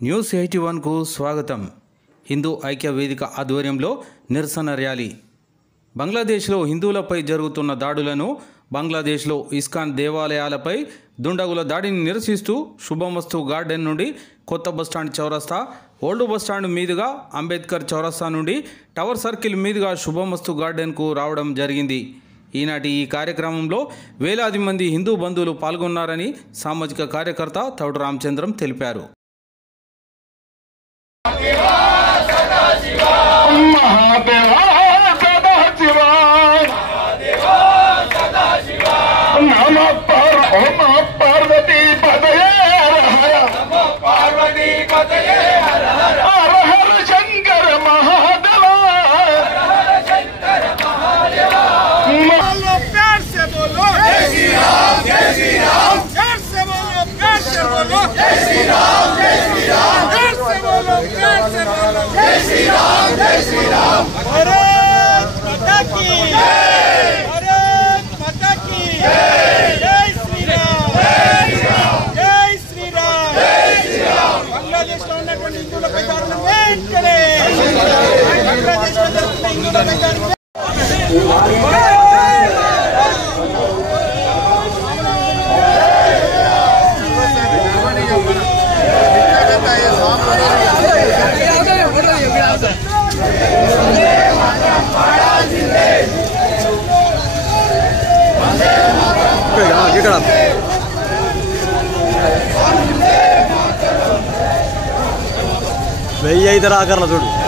News 81 కు స్వాగతం. హిందూ ఐక్య వేదిక ఆధ్వర్యంలో నిరసన ర్యాలీ. బంగ్లాదేశ్లో హిందువులపై జరుగుతున్న దాడులను, బంగ్లాదేశ్లో ఇస్కాన్ దేవాలయాలపై దుండగుల దాడిని నిరసిస్తూ శుభమస్తు గార్డెన్ నుండి కొత్త బస్టాండ్ చౌరస్తా, ఓల్డ్ బస్టాండ్ మీదుగా అంబేద్కర్ చౌరస్తా నుండి టవర్ సర్కిల్ మీదుగా శుభమస్తు గార్డెన్కు రావడం జరిగింది. ఈనాటి ఈ కార్యక్రమంలో వేలాది మంది హిందూ బంధువులు పాల్గొన్నారని సామాజిక కార్యకర్త తౌడు రామచంద్రం తెలిపారు. भैया इधर आकर ला थोड़ी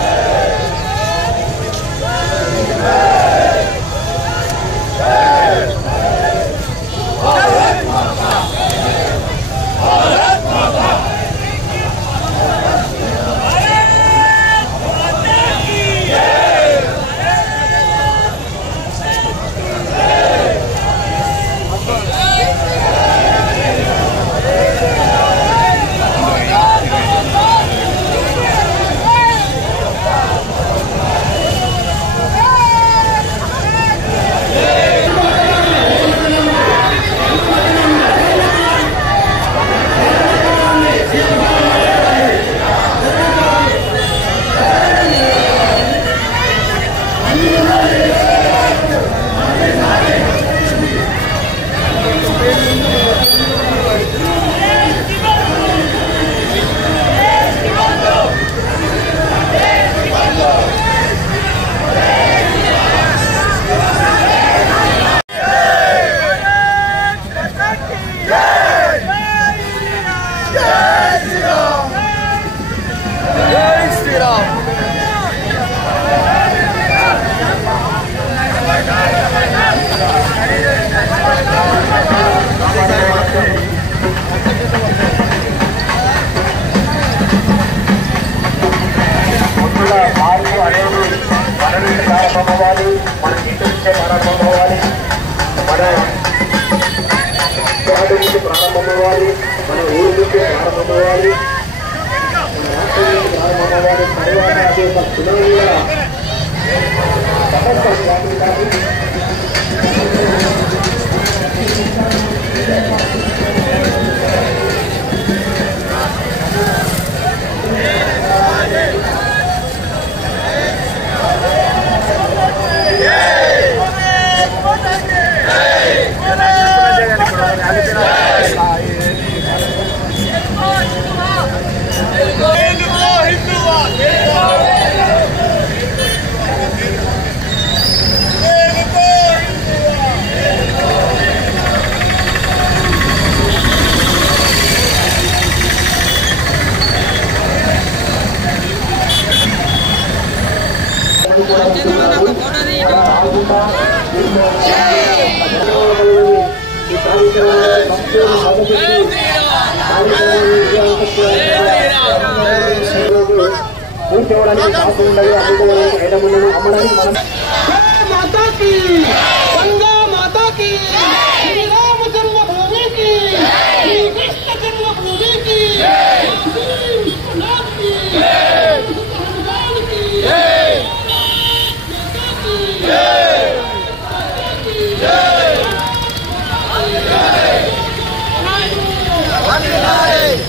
Hey!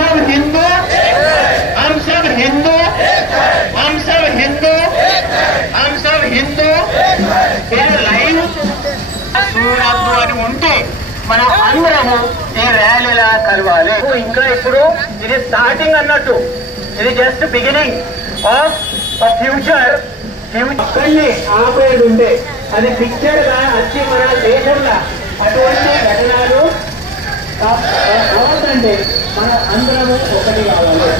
सब हिंदू, हम सब हिंदू, हम सब हिंदू, हम सब हिंदू లైవ్ చూడద్దు అని ఉంటే మనం అందరము ఈ ర్యాలీలా కలవాలి. ఇంకా ఇప్పుడు ఇది స్టార్టింగ్ అన్నట్టు, ఇది జస్ట్ బిగినింగ్ ఆఫ్ ఫ్యూచర్. అక్కడిని ఆపేది ఉండే అది పిక్చర్ గా వచ్చి మన దేశంలో అటువంటి ఘటనలు అవద్దంటే మన అందరము ఒకటి కావాలి.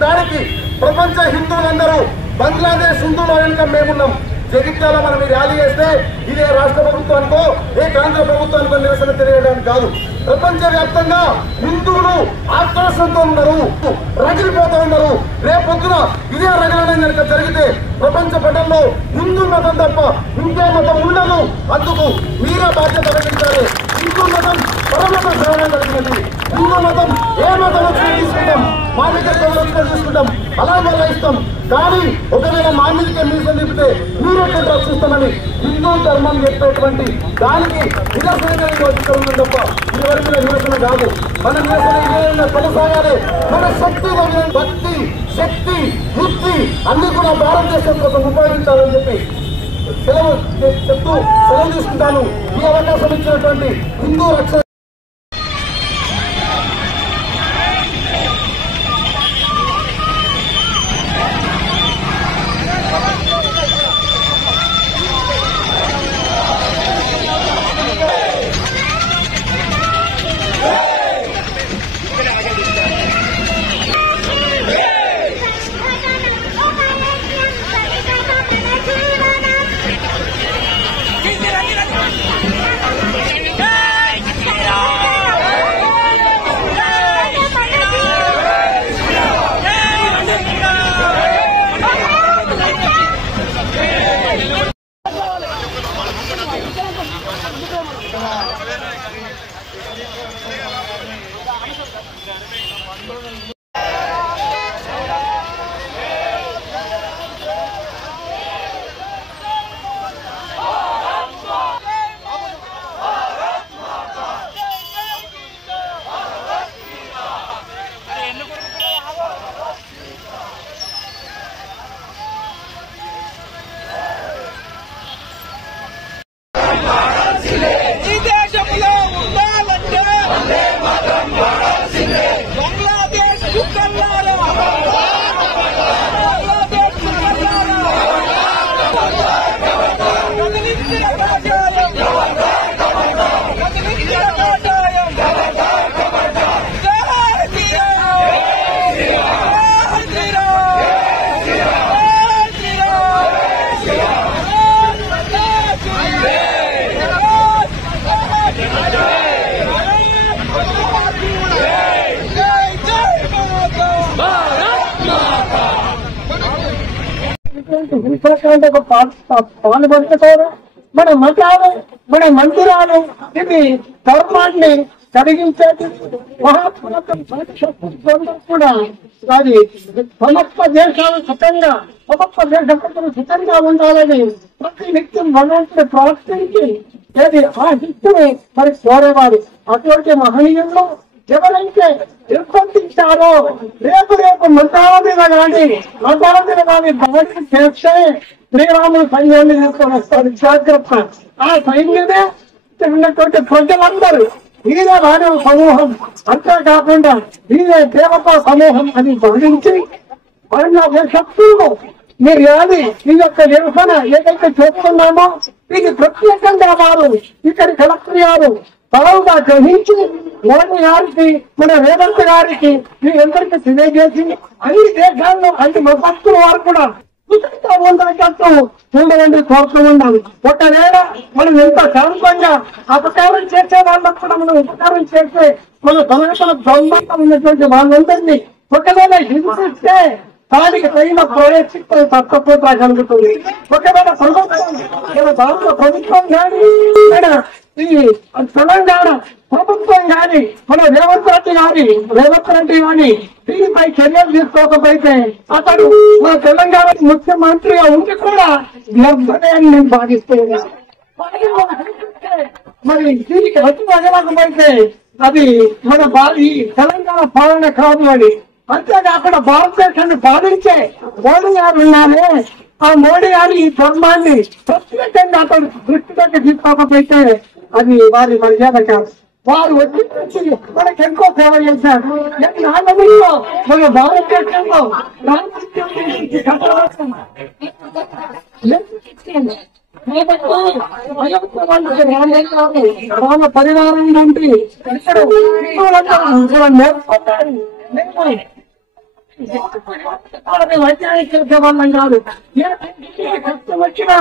దానికి ప్రపంచ హిందువులందరూ బంగ్లాదేశ్ హిందువుల వెనుక మేమున్నాం. జగిత్యాల మనం ఈ ర్యాలీ చేస్తే ఇదే రాష్ట్ర ప్రభుత్వానికో ఏ కేంద్ర ప్రభుత్వానికో నిరసన తెలియడానికి కాదు. ప్రపంచ వ్యాప్తంగా హిందువులు ఆక్రోశంతో ఉన్నారు, రగిలిపోతూ ఉన్నారు. రేపొద్దున ఇదే రగలడం కనుక జరిగితే ప్రపంచ పటంలో హిందూ మతం తప్ప ఇంకే మతం ఉండదు. అందుకు మీరే బాధ్యత వహించాలి. హిందూ మతం పరమత శ్రవణం కలిగినది. హిందూ మతం ఏ మతం వచ్చినా తీసుకుంటాం, మానవికత్వం వచ్చినా తీసుకుంటాం, అలా ఇస్తాం. కానీ ఒకవేళ మా మీదకే మీసం తిప్పితే మీరెక్కడ రక్షిస్తామని హిందూ ధర్మం చెప్పేటువంటి దానికి నిరసనగా వచ్చి తప్ప ఇదివరకు నిరసన కాదు. మన నిరసన ఇదే కొనసాగాలి. మన శక్తి భక్తి, శక్తి, బుద్ధి అన్ని కూడా భారతదేశం కోసం ఉపయోగించాలని చెప్పి చెప్తూ సెలవు తీసుకుంటాను. ఈ అవకాశం ఇచ్చినటువంటి హిందూ రక్షణ హింసాకాండకు పాల్పడుతున్నారు. మన మతాలు, మన మందిరాలు ఇది ధర్మాన్ని కలిగించేది. మహాత్ములకు కూడా అది సమస్త దేశాలు సుఖంగా, సమస్త దేశ ప్రజలు సుఖంగా ఉండాలని ప్రతి నిత్యం భగవంతుడు ప్రార్థించి ఆ హితుని మరి కోరేవారు. అటువంటి మహనీయులు ఎవరైతే నిర్బంధించారో రేపు మంత్రాల మీద కానీ మతాల మీద కానీ దాడి చేస్తే శ్రీరాముడు సైన్యాన్ని తీసుకొని వస్తారు. జాగ్రత్త. ఆ సైన్యమే ఉన్నటువంటి ప్రజలందరూ వీరే మానవ సమూహం, అంతేకాకుండా వీరే దేవతా సమూహం అని భావించి వాళ్ళ శక్తులను మీ ర్యాలీ ఈ యొక్క నిరసన ఏదైతే చేస్తున్నామో ఇది ప్రత్యేకంగా వారు ఇక్కడి కలెక్టర్ గారు బలంగా గ్రహించి మోడీ గారికి మన రేవంత్ గారికి మీ అందరికీ తెలియజేసి అన్ని దేశాల్లో అన్ని మతస్థుల వారు కూడా ఉండేటట్టు ఉండదని కోరుతూ ఉండాలి. ఒకవేళ మనం ఎంత శాంతంగా అపకారం చేసే వాళ్ళకు కూడా మనం ఉపకారం చేస్తే మన సనాతన ధర్మంగా ఉన్నటువంటి వాళ్ళందరినీ ఒకవేళ హింసిస్తే దానికి తగిన ప్రవేశిస్తే తప్పపోతా కలుగుతుంది. ఒకవేళ ప్రభుత్వం కానీ ఈ తెలంగాణ ప్రభుత్వం కానీ మన రేవంత్ రెడ్డి కానీ దీనిపై చర్యలు తీసుకోకపోతే అతడు మన తెలంగాణ ముఖ్యమంత్రిగా ఉండి కూడా వ్యర్థమని నేను భావిస్తున్నాను. మరి దీనికి రచనకపోతే అది మన ఈ తెలంగాణ పాలన కాదు అని. అంతేకాకుండా భారతదేశాన్ని పాలించే మోడీ గారు ఉన్నారే, ఆ మోడీ గారు ఈ ధర్మాన్ని ప్రత్యేకంగా అతను దృష్టిలోకి తీసుకోకపోతే అది వారి మర్యాద కాదు. వారు వచ్చి మనకి ఎంతో సేవ చేశారు. నాలుగులో మన భారతదేశంలో వాళ్ళ పరివారం నుండి ఇక్కడ నేర్చుకుంటారు. వైద్యానికి చేసేవాళ్ళం కాదు. కష్టం వచ్చినా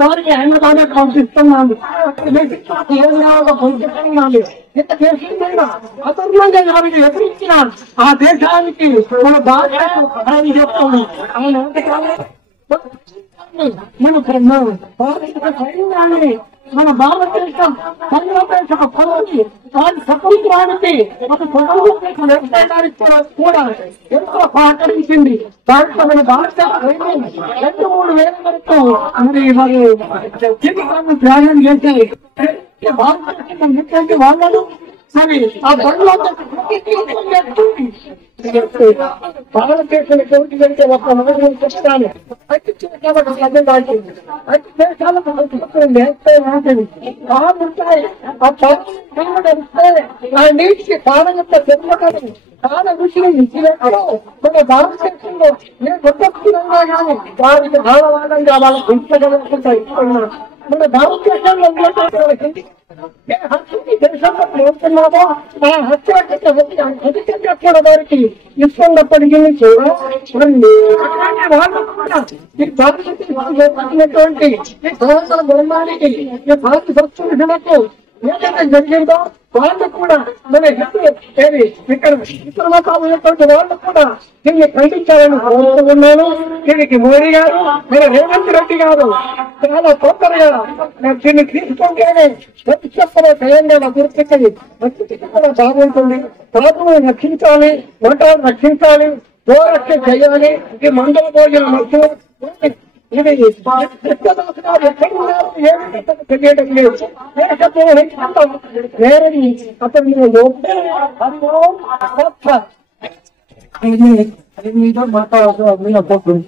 వారికి అన్నదాన్ని పంపిస్తున్నాము. పంపిస్తున్నాము. ఇంత చేసిందైనా అతర్మంగా వారికి ఎదురించిన ఆ దేశానికి మన బాధ్యత చెప్తాము. మన భారతదేశం బంగ్లాదేశ్ పొలని దాని స్వతంత్రానికి ఒక కూడా ఎంతో సహకరించింది. దాంట్లో మన భారతదేశం 2-3 వేల వరకు మరి జీవితాన్ని త్యాగం చేశాయి. భారతదేశం ముఖ్యంగా వాళ్ళను సరే ఆ బంగ్లాదేశ్ భారతదేశం కోటి కంటే ఒక నగరం చెప్తాను. అతి దేశాలకు బాగుంటాయి. ఆ నీటికి కారణంత తెమ్మకని కాల ఋషిని ఇచ్చినప్పుడు మన భారతదేశంలో నేను గొప్పగా కానీ వారికి భావవాదంగా వాళ్ళ పెంచగలుగుతాయి. మన భారతదేశంలో ఏ హక్కుకి దేశంలో నేర్చున్నామో ఆ హక్కు అధికంగా కూడా వారికి ఇస్తున్నప్పటికీ కూడా వాళ్ళు కూడా ఈ భారతదేశంలో ఈ భారత ధర్మానికి ఈ భారత సంస్కృతులకు ఏదైతే జరిగిందో వాళ్ళు కూడా మన ఇక్కడ ఇతర మతాలైనటువంటి వాళ్ళు కూడా దీన్ని ఖండించాలని కోరుతున్నాను. దీనికి మోడీ గారు మన రేవంత్ రెడ్డి గారు చాలా తొందరగా దీన్ని తీసుకుంటేనే ప్రతిష్టంలో తెలంగాణ అభివృద్ధికి కూడా బాగుంటుంది. పాపను రక్షించాలి, వంటలను రక్షించాలి, గోరక్ష చేయాలి. ఈ మండల భోజన మధ్య ఇది ఎక్కడున్నారు ఏమి తెలియడం లేదు. అతను మాట్లాడుతుంది.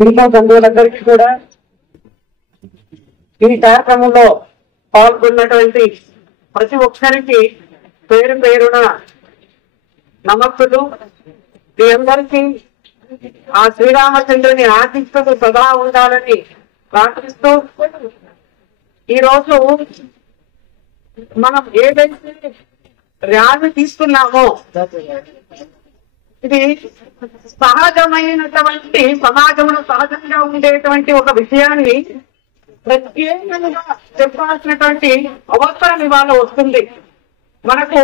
ఇంట్లో బంధువులందరికీ కూడా ఈ కార్యక్రమంలో పాల్గొన్నటువంటి ప్రతి ఒక్కరికి పేరు పేరున నమస్సులు. మీ అందరికీ ఆ శ్రీరామచంద్రుని ఆశిస్తూ సదా ఉండాలని ప్రార్థిస్తూ ఈరోజు మనం ఏదైతే ర్యాలీ తీసుకున్నామో ఇది సహజమైనటువంటి సమాజంలో సహజంగా ఉండేటువంటి ఒక విషయాన్ని ప్రత్యేకంగా చెప్పాల్సినటువంటి అవసరం ఇవాళ వస్తుంది. మనకు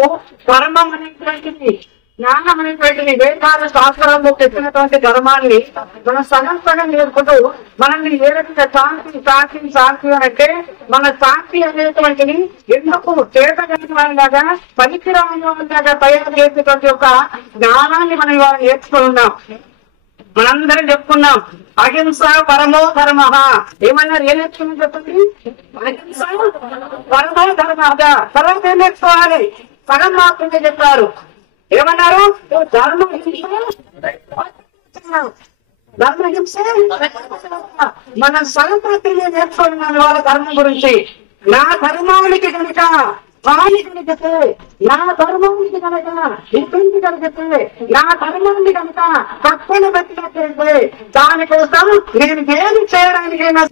ధర్మం అనేటువంటిది, జ్ఞానం అనేటువంటిది వేదాల శాస్త్రాల్లో చెప్పినటువంటి ధర్మాన్ని మనం సగం సగం నేర్పుతూ మనల్ని ఏ రకంగా శాంతి శాంతి శాంతి అంటే మన శాంతి అనేటువంటిది ఎందుకు చేతగలిగిన వాళ్ళలాగా పనికిరాని వాళ్ళలాగా తయారు చేసేటువంటి ఒక జ్ఞానాన్ని మనం ఇవాళ నేర్చుకున్నాం. మనందరం చెప్పుకున్నాం అహింస పరమో ధర్మ. ఏమన్నారు? ఏం నేర్చుకున్నాం చెప్పండి? అహింస పరమో ధర్మ. తర్వాత ఏం నేర్చుకోవాలి? సగం మాత్రమే చెప్పారు. ఏమన్నారు? ధర్మహింస మన సగం మాత్రమే నేర్చుకున్నాను వాళ్ళ ధర్మం గురించి. నా ధర్మానికి కనుక హాని కలిగితే, నా ధర్మానికి కనుక ఇబ్బంది కలిగితే, నా ధర్మాన్ని కనుక తక్కువ పెట్టినట్లయితే దానికోసం నేను ఏమి చేయడానికైనా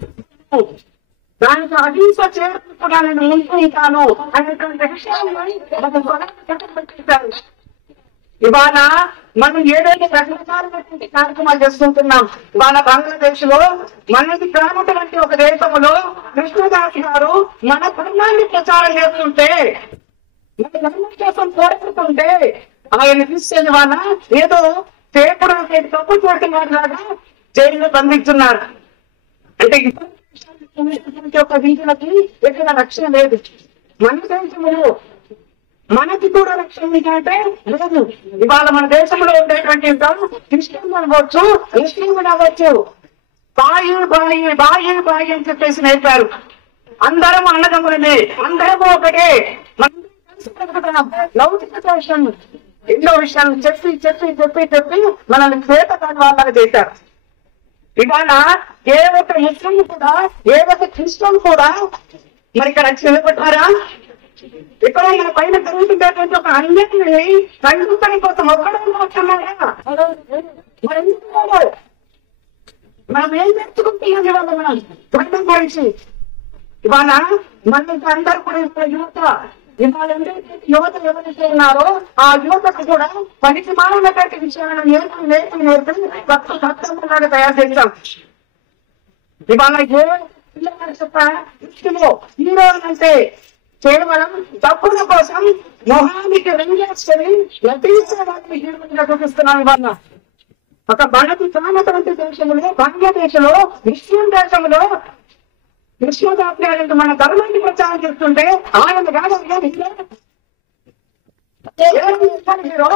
దానికి అహింస చేయడానికి కూడా నేను ముందుంటాను అనేటువంటి విషయాన్ని పెట్టారు. ఇవాళ మనం ఏదైతే రకరకాలైనటువంటి కార్యక్రమాలు చేసుకుంటున్నాం. ఇవాళ బంగ్లాదేశ్ లో మనకి ప్రాముఖ్యమైన ఒక దేశంలో కృష్ణదాస్ గారు మన ధర్మాన్ని ప్రచారం చేస్తుంటే, మన ధర్మం కోసం పోరాడుతుంటే ఆయన తీసుకెళ్లి వాళ్ళ ఏదో పేపర్ తప్పు చూడుతున్నారు జైల్లో బంధిస్తున్నారు. అంటే ఒక వీధులకి ఎక్కడ రక్షణ లేదు. మన దేశంలో మనకి కూడా రక్షణ అంటే లేదు. ఇవాళ మన దేశంలో ఉండేటువంటి క్రిస్టియన్ అవ్వచ్చు, ముస్లిం అవ్వచ్చు, బాయి బాయి బాయి బాయి అని చెప్పేసి నేర్పారు. అందరం అన్నదమ్ములనే, అందరము ఒకటే. లౌకిక విషయం ఎన్నో విషయాలు చెప్పి చెప్పి చెప్పి చెప్పి మనల్ని పేట కాని వాళ్ళగా చేశారు. ఇవాళ ఏ ఒక్క ముస్లిం కూడా, ఏ ఒక్క క్రిస్టియన్ కూడా మరి ఇక్కడ నిలబెట్టారా? ఇక్కడ మన పైన జరుగుతుండేటువంటి ఒక అన్యాన్ని ఖండించడం కోసం ఒక్కడే వస్తున్నారా? మనం ఏం తెచ్చుకుంటున్నాం ఇవాళ మనం ధర్మం గురించి? ఇవాళ మన అందరూ కూడా యువత, ఇవాళ యువత ఎవరైతే ఉన్నారో ఆ యువతకు కూడా పనికి మారినటువంటి విషయాలను నేర్పి సత్తంలాగా తయారు చేస్తాం. ఇవాళ ఏ పిల్లలు చెప్పాలో హీరో అంటే కేవలం డబ్బుల కోసం మొహానికి రంగేసుకొని నటించడానికి హీరోగా చూపిస్తున్నాం. ఇవాళ ఒక మనకి చాలాటువంటి దేశంలో, బంగ్లాదేశ్ లో, ముస్లిం దేశంలో కృష్ణదాస్ మన ధర్మాన్ని ప్రచారం చేస్తుంటే ఆయన కాదు హీరో.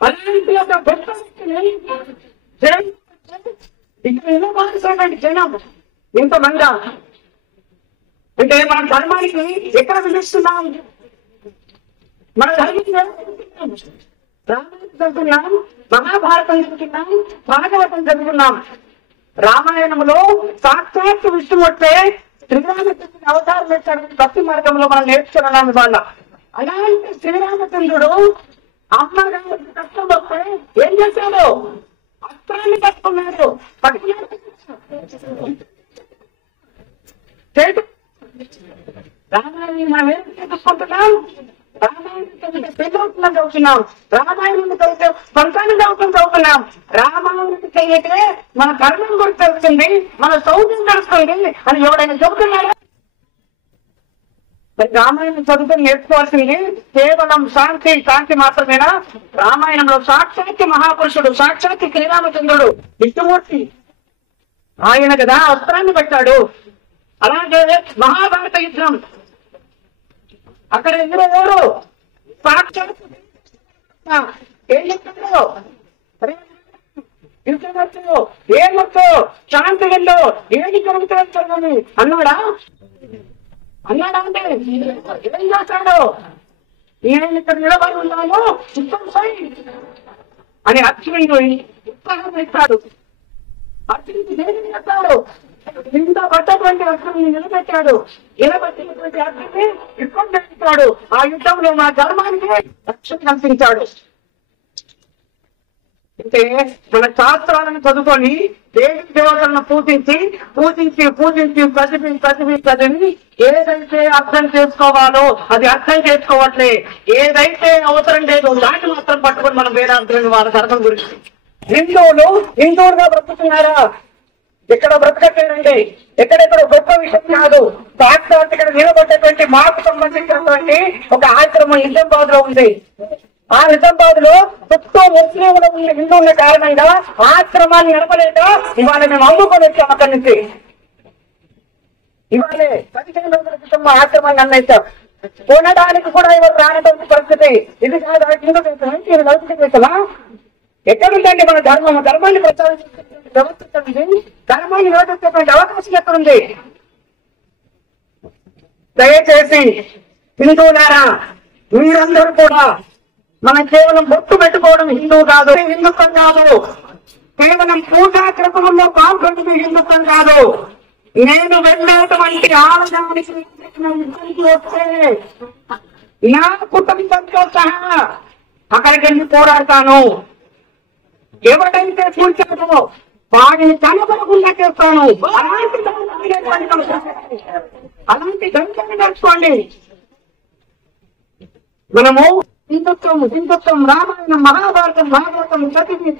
అలాంటి ఒక గొప్ప ఇక్కడ ఎలా భావిస్తామండి జనం ఇంతమంది? అంటే మన ధర్మానికి ఎక్కడ విధిస్తున్నాం? మన ధర్మం రామాయణం చదువుకున్నాం, మహాభారతం చదువుకున్నాం, భాగవతం చదువుకున్నాం. రామాయణంలో సాక్షాత్ విష్ణుమూర్తే శ్రీరామచంద్రుని అవతారం ఎత్తాడని భక్తి మార్గంలో మనం నేర్చుకున్నాం. ఇవాళ అలాంటి శ్రీరామచంద్రుడు అమ్మగారు కష్టం వస్తే ఏం చేశాడు? అస్త్రాన్ని పట్టుకున్నాడు. రామాయణం మనం ఏం చూసుకుంటున్నాం? రామాయణం పెళ్ళవుతున్నాం చదువుతున్నాం, రామాయణం చదివితే సంతానం చదువుతున్నాం. రామాయణం చదివితే మన ధర్మం గురించి తెలుస్తుంది, మన సౌర్యం తెలుస్తుంది అని ఎవరైనా చెబుతున్నారా? రామాయణం చదువుతూ నేర్చుకోవాల్సింది కేవలం శాంతి మాత్రమేనా? రామాయణంలో సాక్షాత్ మహాపురుషుడు, సాక్షాత్ శ్రీరామచంద్రుడు విష్ణుమూర్తి ఆయన కదా అస్త్రాన్ని పెట్టాడు. అలాగే మహాభారత యుద్ధం అక్కడ ఎవరు సాక్షాత్ ఏం చెప్తాడు? యుద్ధమొచ్చు, ఏమొచ్చు, శాంతి వెళ్ళు, ఏది జరుగుతుంది అన్నాడా? అంటే ఏం చేస్తాడు? నేను ఇక్కడ నిలబడి ఉన్నాను అని అర్జునుడు ఉత్సాహం ఇస్తాడు. అర్జునుడికి దేనిని చేస్తాడు? ఇంత పడ్డటువంటి అర్జునుడిని నిలబెట్టాడు. నిలబెట్టినటువంటి అర్జునుడిని యుద్ధం చేస్తాడు. ఆ యుద్ధంలో మా ధర్మానికి రక్షణ కల్పించాడు. అంటే మన శాస్త్రాలను చదువుకొని దేవి దేవతలను పూజించి చదివి ఏదైతే అర్థం చేసుకోవాలో అది అర్థం చేసుకోవట్లే. ఏదైతే అవసరం లేదో దాన్ని మాత్రం పట్టుకొని మనం వేదాంతం వాళ్ళ ధర్మం గురించి. హిందువులుగా బ్రతుకుతున్నారా? ఇక్కడ బ్రతకట్లేదండి. ఎక్కడెక్కడ గొప్ప విషయం కాదు. సాక్షాత్ ఇక్కడ నిలబడ్డటువంటి మాకు సంబంధించినటువంటి ఒక ఆశ్రమం నిజామాబాద్ లో ఉంది. ఆ నిజామాబాద్ లో చుట్టూ ముస్లింలు హిందూ ఉన్న కారణంగా ఆశ్రమాన్ని నడపలేక ఇవాళ మేము అమ్ముకొని వచ్చాం అక్కడి నుంచి. ఇవాళే 15 రోజుల క్రితం ఆశ్రమాన్ని అన్నయ్యాం. కొనడానికి కూడా ఎవరు రానటువంటి పరిస్థితి. ఇది కాదు ఇది లౌకికమా? ఎక్కడుందండి మన ధర్మం? ధర్మాన్ని ప్రచారించేటువంటి ప్రభుత్వం ధర్మాన్ని నిరోధించేటువంటి అవకాశం ఎక్కడుంది? దయచేసి హిందువులారా, మీరందరూ కూడా మనం కేవలం బొట్టు పెట్టుకోవడం హిందూ కాదు, హిందుత్వం కాదు. కేవలం పూజా క్రమంలో పాల్గొంటుంది హిందుత్వం కాదు. నేను వెళ్ళేటువంటి ఆలయానికి వస్తే నా కుటుంబంతో సహా అక్కడికి వెళ్ళి పోరాడతాను. ఎవరైతే కూర్చారో వాడిని కనపడకుండా చేస్తాను. అలాంటి దంతాన్ని నడుచుకోండి. మనము హిందుత్వం రామాయణం మహాభారతం చదివి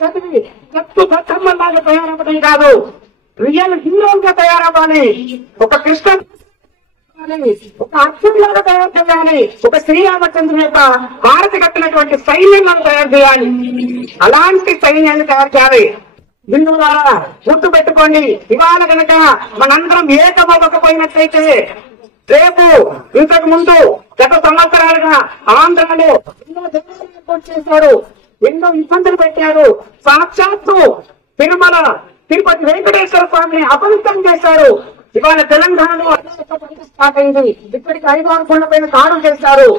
చెప్తులాగా తయారవ్వడం కాదు, రియల్ హీరోలుగా తయారవ్వాలి. ఒక కృష్ణ, ఒక అర్జునులాగా తయారు చేయాలి. ఒక శ్రీరామచంద్రుని యొక్క భారత కట్టినటువంటి సైన్యాన్ని తయారు చేయాలి. అలాంటి సైన్యాన్ని తయారు చేయాలి. హిందువులారా, గుర్తు పెట్టుకోండి, ఇవాళ కనుక మనందరం ఏకమవ్వకపోయినట్లయితే రేపు ఇంతకు ముందు గత సంవత్సరాలుగా ఆంధ్రలో ఎన్నో ఏర్పాటు చేశారు, ఎన్నో ఇబ్బందులు పెట్టారు. సాక్షాత్తు తిరుమల తిరుపతి వెంకటేశ్వర స్వామిని అపవిత్రం చేశారు. ఇవాళ తెలంగాణలో స్టార్ట్ అయింది. ఇప్పటికి 5-6 గుళ్ళ పైన దాడులు చేశారు.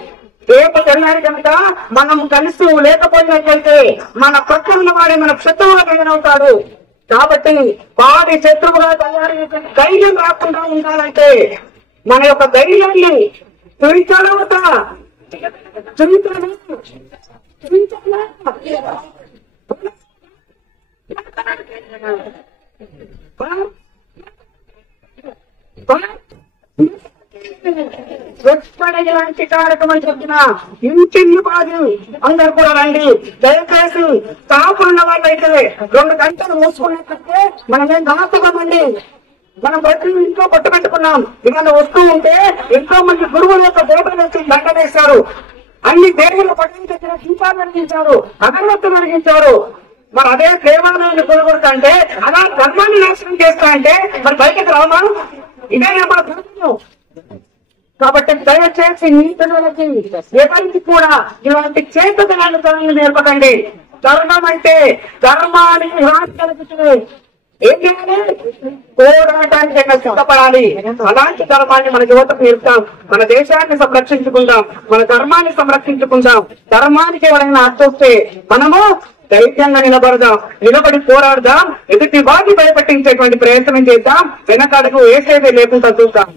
రేపు తెల్లారి కనుక మనం కలిసి లేకపోయినట్లయితే మన ప్రక్కన వాడే మన శత్రువుగా తయారవుతాడు. కాబట్టి వాడి శత్రువుగా తయారయ్యే ధైర్యం రాకుండా ఉండాలంటే మన యొక్క ధైర్యాన్ని ఇలాంటి కార్యక్రమం చెప్పిన ఇంటిల్లు కాదు, అందరు కూడా రండి. దయచేసి కాపున్న వాళ్ళైతే 2 గంటలు మూసుకున్నట్లయితే మనమేం దాచుకోమండి. మనం బట్టి ఇంట్లో పట్టు పెట్టుకున్నాం. ఏమైనా వస్తూ ఉంటే ఎంతో మంది గురువుల యొక్క ఫోటోలు వచ్చి దండ వేశారు. అన్ని దేవుళ్ళ పట్టిన దగ్గర దీపాలు వెలిగించారు, అగరబత్తులు వెలిగించారు. మరి అదే దేవాలయాన్ని కొనుగొడుతుంటే అలా ధర్మాన్ని నాశనం చేస్తా అంటే మరి బయటకు రావా? ఇదే మన ధర్మం. కాబట్టి దయచేసి మీ పిల్లలకి ఎవరికి కూడా ఇలాంటి చేతనాన్ని నేర్పకండి. ధర్మం అంటే ధర్మాన్ని కల్పించే ఏం చేయాలి? పోరాటానికి సిద్ధపడాలి. అలాంటి ధర్మాన్ని మన యువతకు నేర్పుతాం. మన దేశాన్ని సంరక్షించుకుందాం, మన ధర్మాన్ని సంరక్షించుకుందాం. ధర్మానికి ఎవరైనా అర్థొస్తే మనము ధైర్యంగా నిలబడదాం, నిలబడి పోరాడదాం. ఎదుటి వాటిని భయపెట్టించేటువంటి ప్రయత్నం చేద్దాం. వెనకడుగు వేసేది లేకుండా చూద్దాం.